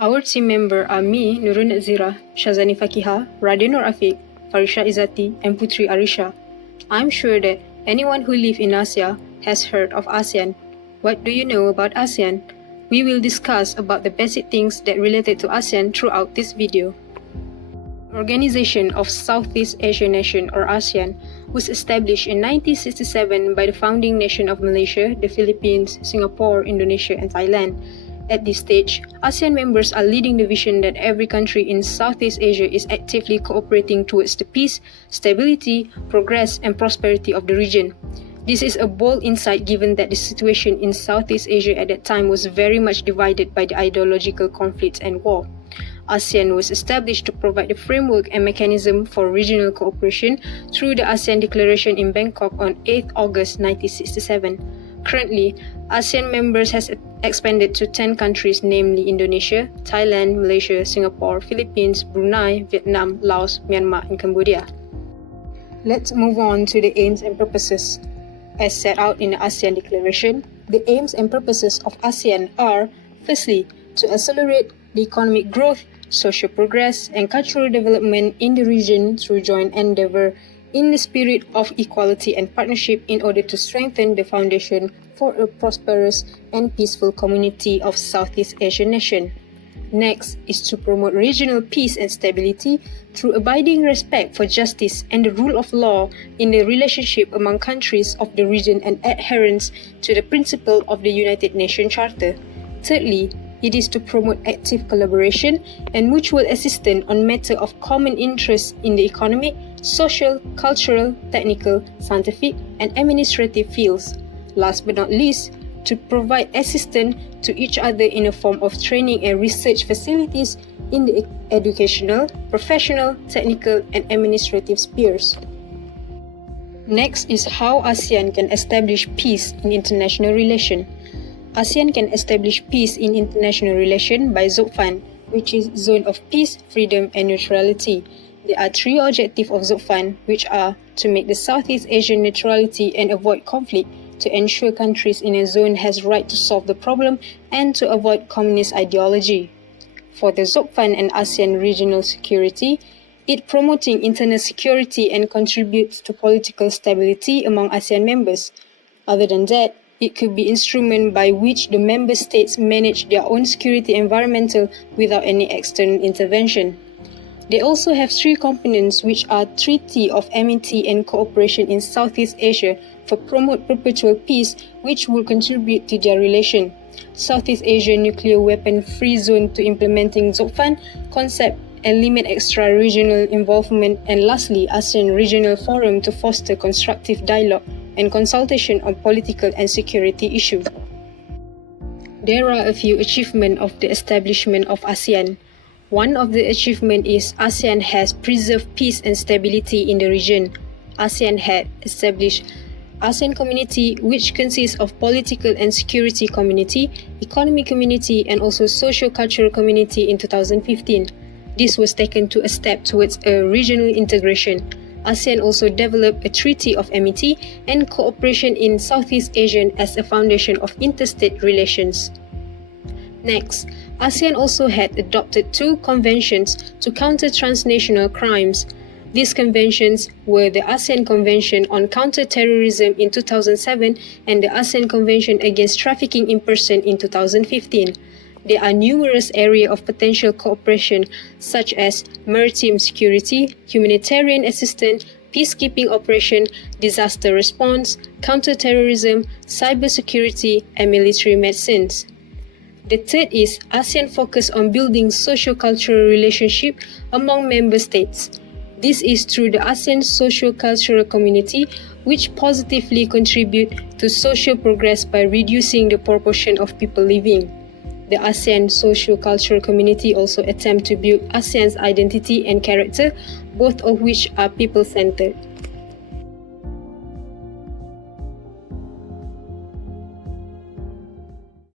Our team member are me, Nurun Nazira, Shazani Fakiha, Radia Nur Afiq, Farisha Izzati, and Putri Arisha. I'm sure that anyone who lives in Asia has heard of ASEAN. What do you know about ASEAN? We will discuss about the basic things that related to ASEAN throughout this video. Organization of Southeast Asian Nation or ASEAN was established in 1967 by the founding nation of Malaysia, the Philippines, Singapore, Indonesia, and Thailand. At this stage, ASEAN members are leading the vision that every country in Southeast Asia is actively cooperating towards the peace, stability, progress, and prosperity of the region. This is a bold insight given that the situation in Southeast Asia at that time was very much divided by the ideological conflicts and war. ASEAN was established to provide the framework and mechanism for regional cooperation through the ASEAN Declaration in Bangkok on 8 August 1967. Currently, ASEAN members has expanded to 10 countries, namely Indonesia, Thailand, Malaysia, Singapore, Philippines, Brunei, Vietnam, Laos, Myanmar, and Cambodia. Let's move on to the aims and purposes. As set out in the ASEAN Declaration, the aims and purposes of ASEAN are, firstly, to accelerate the economic growth, social progress, and cultural development in the region through joint endeavor in the spirit of equality and partnership in order to strengthen the foundation for a prosperous and peaceful community of Southeast Asian nation. Next is to promote regional peace and stability through abiding respect for justice and the rule of law in the relationship among countries of the region and adherence to the principle of the United Nations Charter. Thirdly, it is to promote active collaboration and mutual assistance on matters of common interest in the economic, social, cultural, technical, scientific, and administrative fields. Last but not least, to provide assistance to each other in a form of training and research facilities in the educational, professional, technical, and administrative spheres. Next is how ASEAN can establish peace in international relations. ASEAN can establish peace in international relations by ZOPFAN, which is Zone of Peace, Freedom, and Neutrality. There are three objectives of ZOPFAN, which are to make the Southeast Asian neutrality and avoid conflict, to ensure countries in a zone has right to solve the problem, and to avoid communist ideology. For the ZOPFAN and ASEAN regional security, it promoting internal security and contributes to political stability among ASEAN members. Other than that, it could be instrument by which the member states manage their own security environmental without any external intervention. They also have three components, which are Treaty of Amity and Cooperation in Southeast Asia for promote perpetual peace, which will contribute to their relation. Southeast Asia Nuclear Weapon Free Zone to implementing ZOPFAN concept and limit extra-regional involvement, and lastly, ASEAN Regional Forum to foster constructive dialogue and consultation on political and security issues. There are a few achievements of the establishment of ASEAN. One of the achievements is ASEAN has preserved peace and stability in the region. ASEAN had established ASEAN Community, which consists of political and security community, economic community, and also socio-cultural community in 2015. This was taken to a step towards a regional integration. ASEAN also developed a Treaty of Amity and Cooperation in Southeast Asia as a foundation of interstate relations. Next, ASEAN also had adopted two conventions to counter transnational crimes. These conventions were the ASEAN Convention on Counter-Terrorism in 2007 and the ASEAN Convention Against Trafficking in Persons in 2015. There are numerous areas of potential cooperation such as maritime security, humanitarian assistance, peacekeeping operation, disaster response, counter-terrorism, cybersecurity, and military medicines. The third is ASEAN focus on building socio-cultural relationship among member states. This is through the ASEAN socio-cultural community, which positively contribute to social progress by reducing the proportion of people living. The ASEAN socio-cultural community also attempt to build ASEAN's identity and character, both of which are people-centered.